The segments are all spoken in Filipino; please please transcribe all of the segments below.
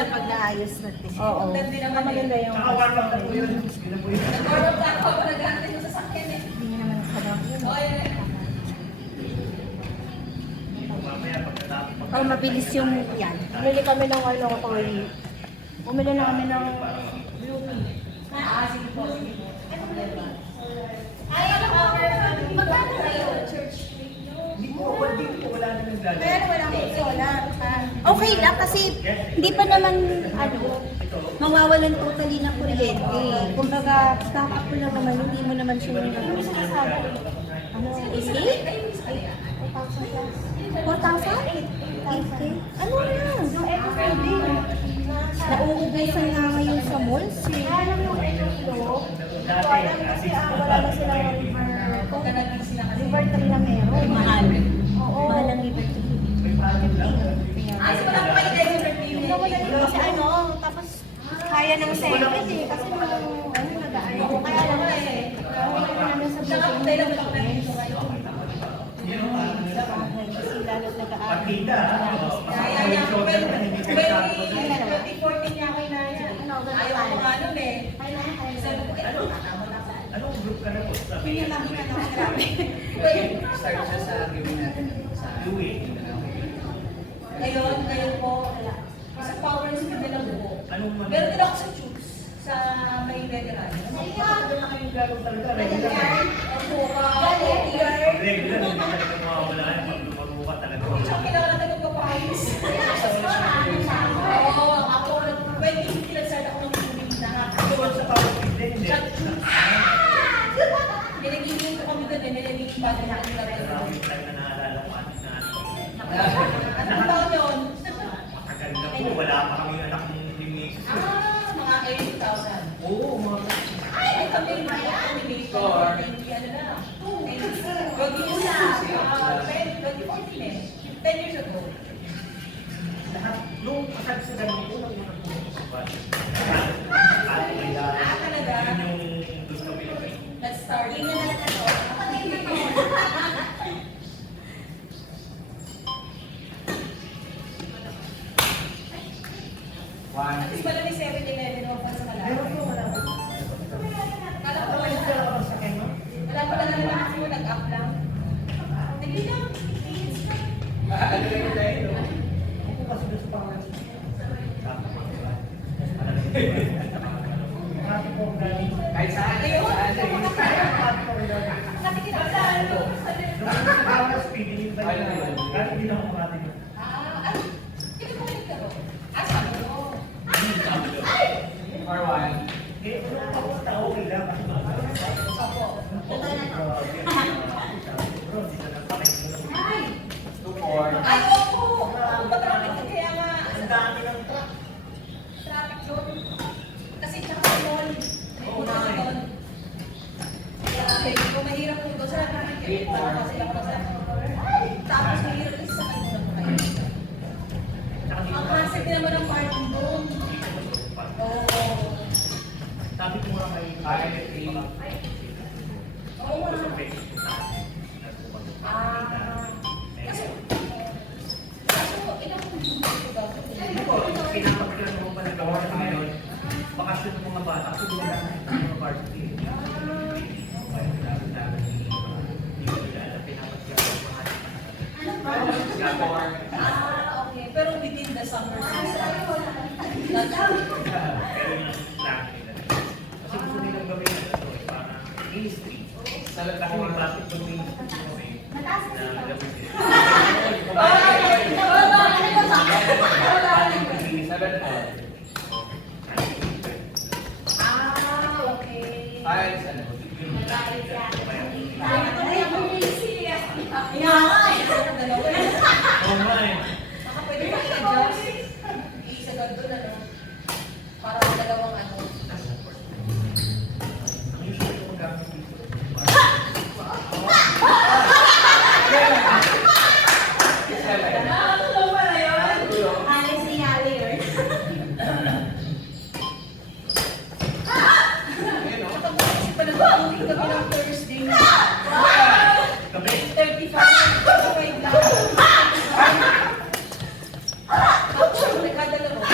naman pag naayos natin. Oo. Maganda yung Nag-order plan ako pa nag-aantay yung sasakyan eh. Hindi niya naman sarap yun. Oh, mabilis yung yan. Bumili kami ng ano, Cory. Bumili na kami ng blue pea. Sige po, sige po. Ay, ano ba? Magkano kayo? Church? Hindi po, wala na naglalaro. Kaya walang solar. Okay lang kasi hindi pa naman ano, mawawalan totally ng kuryente. Kumbaga, stock up lang naman, hindi mo naman siya nang ano, AC? 4,000? 8K? Ano lang? Yung eco-friendly. Nauugasan nga ngayon sa malls eh. Kaya lang yung eco-flow. Alam kasi wala na silang river tree na meron. Mahal. Oo. Mahal ang liver to. Ay, so wala po kayo deliver team. Wala din kasi ano, tapos kaya ng second eh. Kasi nung nag-aano. Kaya lang eh. Ano sa building Tayo lang ako na dito kayo. kasi lalo nag-aano. Partida. Kaya niya, 2014 niya ako inaya. Ayaw ko nga nun eh. Sabi ko, ito, tama na ako. Anong group ka na po? Yun lang ka naman grabe. Start siya sa gawin natin sa Louis. Ngayon po, wala. Sa power is hindi lang buo. Anong man? Meron din ako sa tubes, sa may veteran. Ano na kayong gano'n talaga? Regular. Opo, regular. Regular. Hindi ka talaga mawawala yan. Pag lumago ka talaga. Tsaka kailangan natin magpapayos. Oo, ako, 2050 nag-start ako ng tubig na. Doon sa power hindi. Nilagiging ko kami doon eh, nilagiging bago na kami natin. Marami tayo na naalala ko atin na Anong taon yun? matagal na po. Wala pa kami anak ni Mrs. Mga 80,000. Oo, mga Ay, kami yung mga animation. Ano na? 2014 eh. 10 years ago. lahat. Nung kasal sa ganun po, nung mga tumutupad. Talaga? Yun yung gusto ko yung Let's start. Yun na lang ako. Is pala may 7-Eleven open sa Malaya. Kala ko wala pala naman ako nag-up lang. Hindi lang. ano yung dahil? Ako kasi gusto pa nga. Kahit saan. Ayun. Ito ko ulit karo. Sabi ko. Ay, opo. Matraffic na kaya nga. Traffic doon. Kasi tsaka sa mall. May puno na doon. Kaya kung mahirap po doon sa traffic, kasi ako na sa tapos mahirap din sa kanila po kayo. Ang hassle din naman ng parking doon. Oo. Sabi ko nga kay Oo nga. Kasi, ilang kung Hindi po, pinapagkilan mo pa nagawa na ngayon. Bakasyon ng mga bata, kasi wala na yung mga party. Kaya pinapagkilan okay. Pero within the summer season. That's Kasi gusto nilang gawin na ito, parang ministry. Kasi may bakit yung ministry mo eh, na gawin nila. okay. Oo nga eh. Baka pwede ba i-adjust? I-isagad doon, ano? Para sa dalawang ano. Ang usual yung gamit dito. Alex ni Ali yun. Kasi pa nag-uuwi kami ng Thursday. Gabi. 35 lang. Tapos nagkadalawa.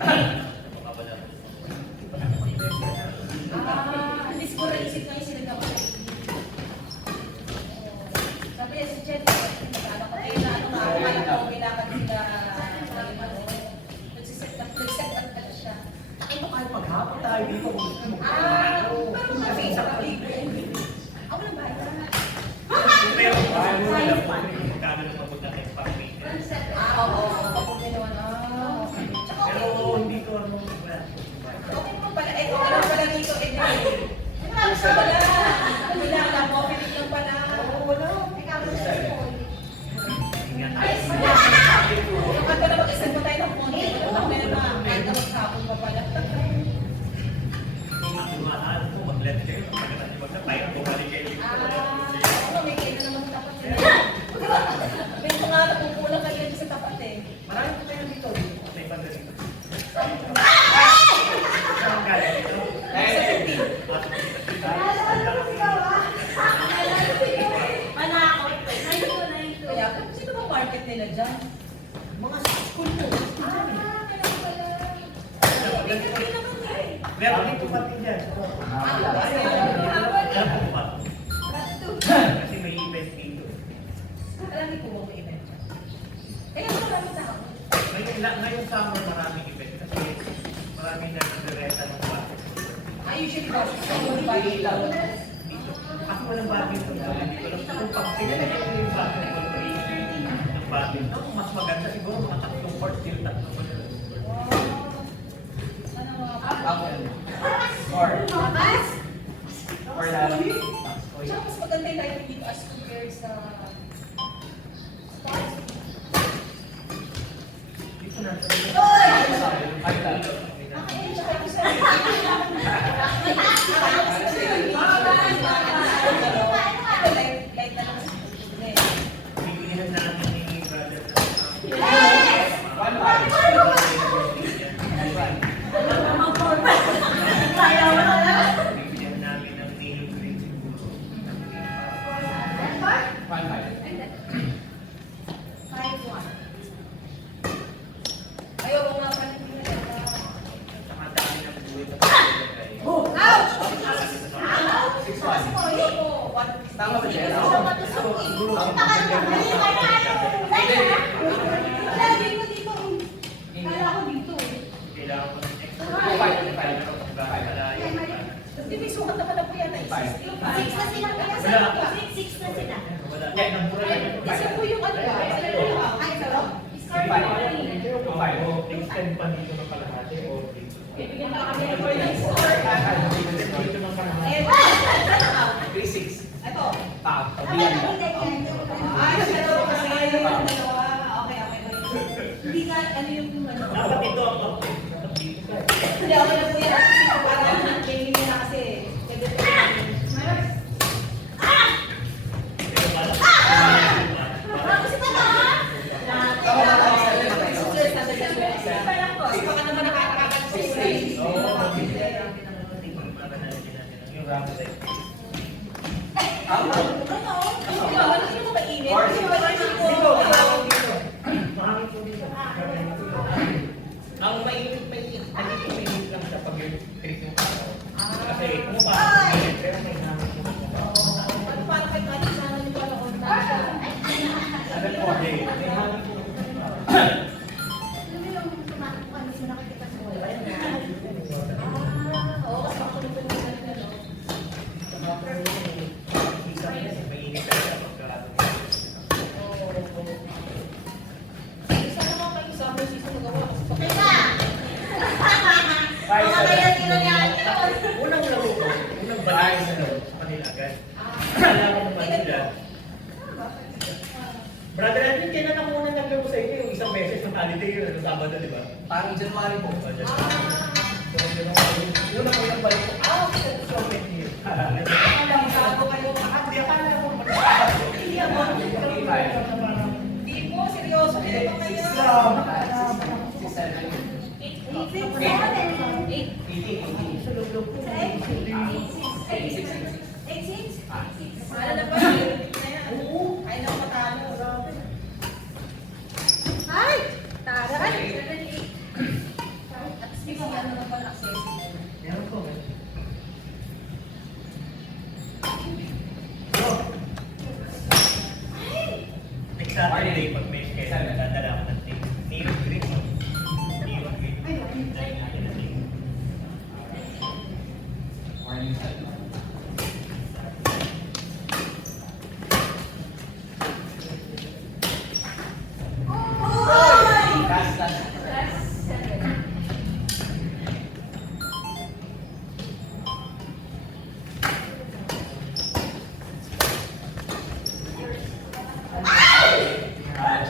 At least ko naisip na yung sinagap ko. Sabi niya si Jen, ano ko kayo na ano na, kaya ko, kailangan sila nagsiset up pala siya. Ano kahit maghapon tayo dito? Kasi isang kalibo. Ako lang bahay ka. Pero ayaw mo na lang kung magkano na mapunta kayo sa pag-maintenance. Oo, kapag ginawa na. Tsaka Pero okay. hindi ko ano Okay naman pala. Eh, kung alam pala dito, eh, wala. Wala na, coffee lang pala. wala. Yung kanta na mag-isend mo tayo ng konti. Ano na yung mga kahit na maghapon pa pala. Mahal ko mag-let kayo. Pagkatapos yung magkatay, bumalik kayo dito. Ano, may kayo na naman sa tapat nila. May mga napupulang kayo sa tapat eh. Marami po kayo dito. May banda dito. Saan galing dito? Kaya, sino bang market nila dyan? Mga school po. Hindi naman eh. Meron dito pati dyan. Kasi, Alam ko pa. Kasi may event dito. alam ni Kuya may event dyan. Kaya maraming tao. Ngayong summer maraming event kasi maraming nagre-renta ng bago. Usually kasi sa yung body lang. Dito. Ako walang badminton doon. Hindi ko lang kung pag pinalagay ko yung basketball ng badminton, mas maganda siguro mga tatlong court, yung tatlong court. Sana mga Or lalo. Tsaka mas maganda yung life dito as compared sa sports. Dito na. Tsaka yung sa light na lang. Bibigyan namin ni brother bibigyan namin ng nail green siguro. Ayoko nga pala. Saka dami ng buhay na pagkakagay. Tama ba siya? Kailangan ko ng extra. Hindi may sukat naman na po yan na existing. Wala. Kaya nagmura yan. Isa po yung ano ba? Ay, sarap. Extend pa dito ng kalahati o dito. Bibigyan na kami ng store. Dito ng kalahati. Ayan. 3-6. Ito. Ay, Ito kasi yung dalawa. Okay. Hindi nga, ano yung ano. Dapat ito ang update. Dapat dito ka. Hindi, okay na po yan. Kasi parang training nila kasi. Pwede po yan. Ito pala. Baka naman nakakakalit sa Yung ramen like. Mahangin po dito. Ang mainit lang siya pag yung trip yung araw. Kasi pumapasok yung pero may hangin po dito. Ano po, may hangin po dito. Unang laro ko, unang balay sa laro, sa kanila agad. Alam mo naman sila. Brother Edwin, kailan ako unang naglaro sa inyo? Yung isang beses ng holiday yun, ano Sabado, di ba? Parang January po. Unang balik ko, so many years. Hindi po, seryoso. Hindi pa kayo. Wala na pa. Ay, na matalo. Ay! Taray!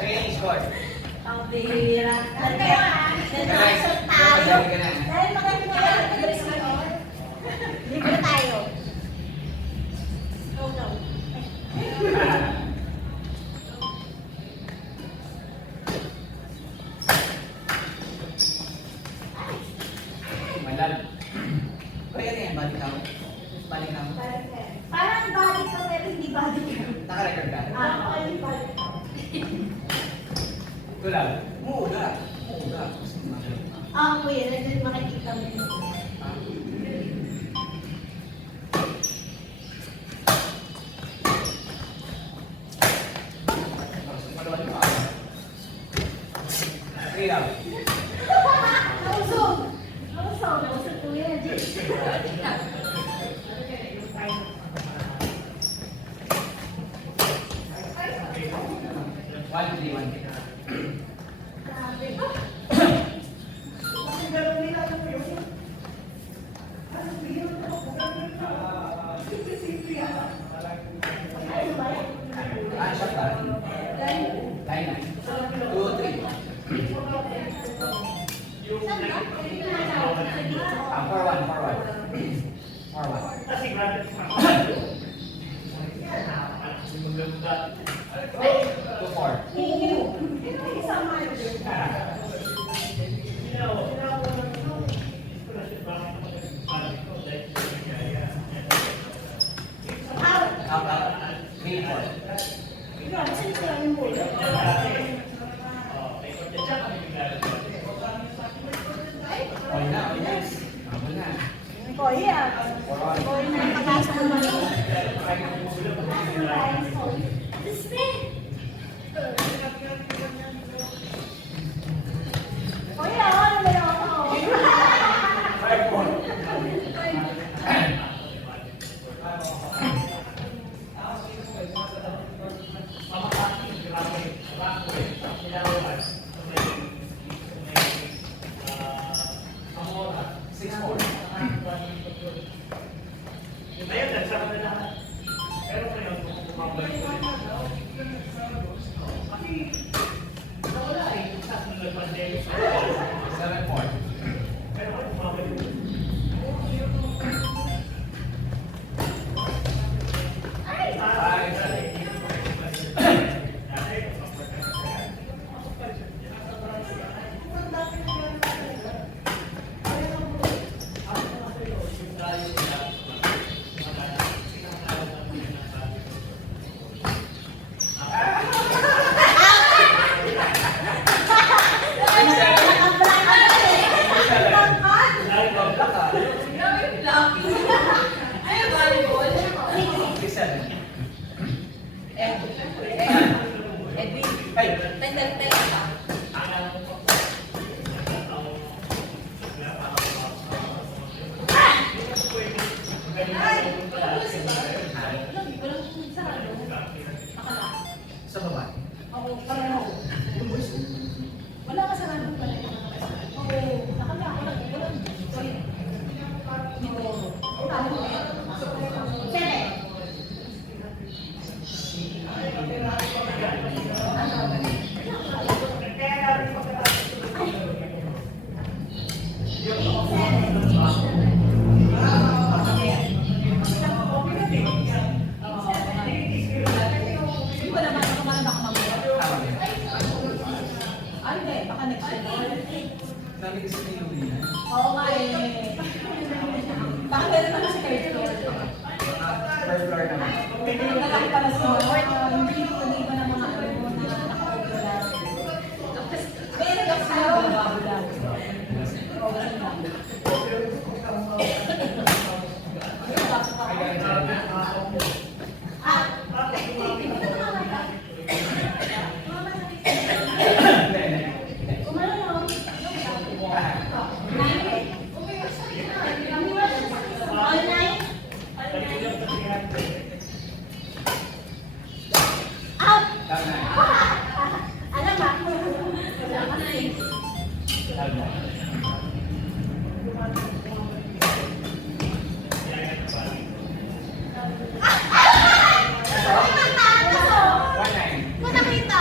Change score. Ang bihira. Nag-action tayo. Dahil maganda. Libre tayo. Go, go. Malal. Kaya yan, balik ako. Balik ako. Parang body ka pero hindi body ka. Naka-record ka. Hindi body ka. Ito lang. Muuga. Muuga. Kuya, nandun makikita mo yun. Sige lang. Nausog! Nausog kuya. One, three, one. Ah, shot ba? Line. Two, three. Four, one, four, one. Four, one. Two, four. Out, out. Three, four. All na, all na. All na. Kuya. Four, one. Kuya na nakakasa mo na. Kuya, ano ba yun ako? Five, four. Six, four. Seven, four. Five, six, seven. Edwin, Hey. tel ka. Sa baba. Wala ka sa random pala. Oo, nakala ako lang. Hindi ko naman ako baka mamaya. Ay, hindi. Baka next year. Dami kasi kayo yan. Oo nga eh. Baka meron naman sa third floor. Per floor naman. Nalaki pala sa hindi ko iba ng mga ano na naka-audio lang. Meron lang sila bago lang. Oo, ganun lang. Kung nakita,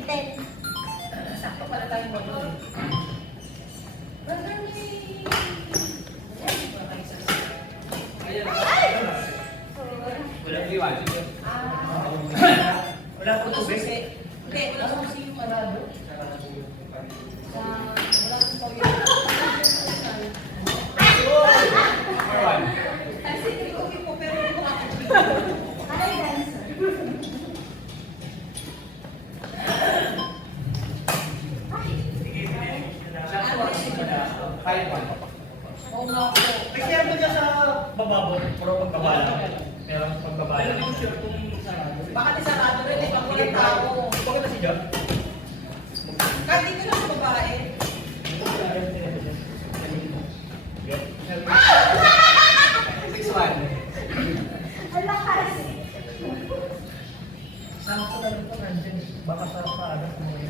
Bitin. Sakto pala tayong motor. Wala po tubig. Hindi, wala akong siyong marado. Wala akong toyo. Kasi hindi ko po, pero hindi ko Oo nga po. Kasi ano niya sa bababo, puro pagkabala. Pero pagkabala. Baka di sarado rin eh, pag walang tao. Bakit na si John? Kahit dito lang sa babae. Ang lakas. Saan ko lang ito nandiyan? Baka sa paano ko mo yun.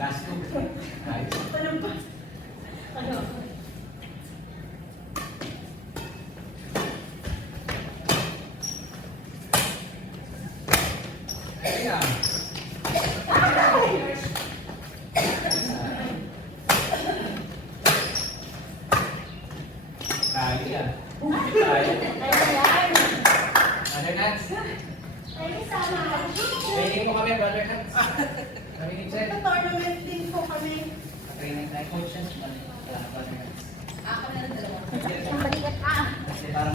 Last two. Nice. Ayun na. Kaya yan. Kaya. Brother Nats. Training mo kami, Brother Nats. Training set. tournament din po kami. Training na coach yan. Brother Nats. Ako na ng dalawa. Ang balikat. Kasi parang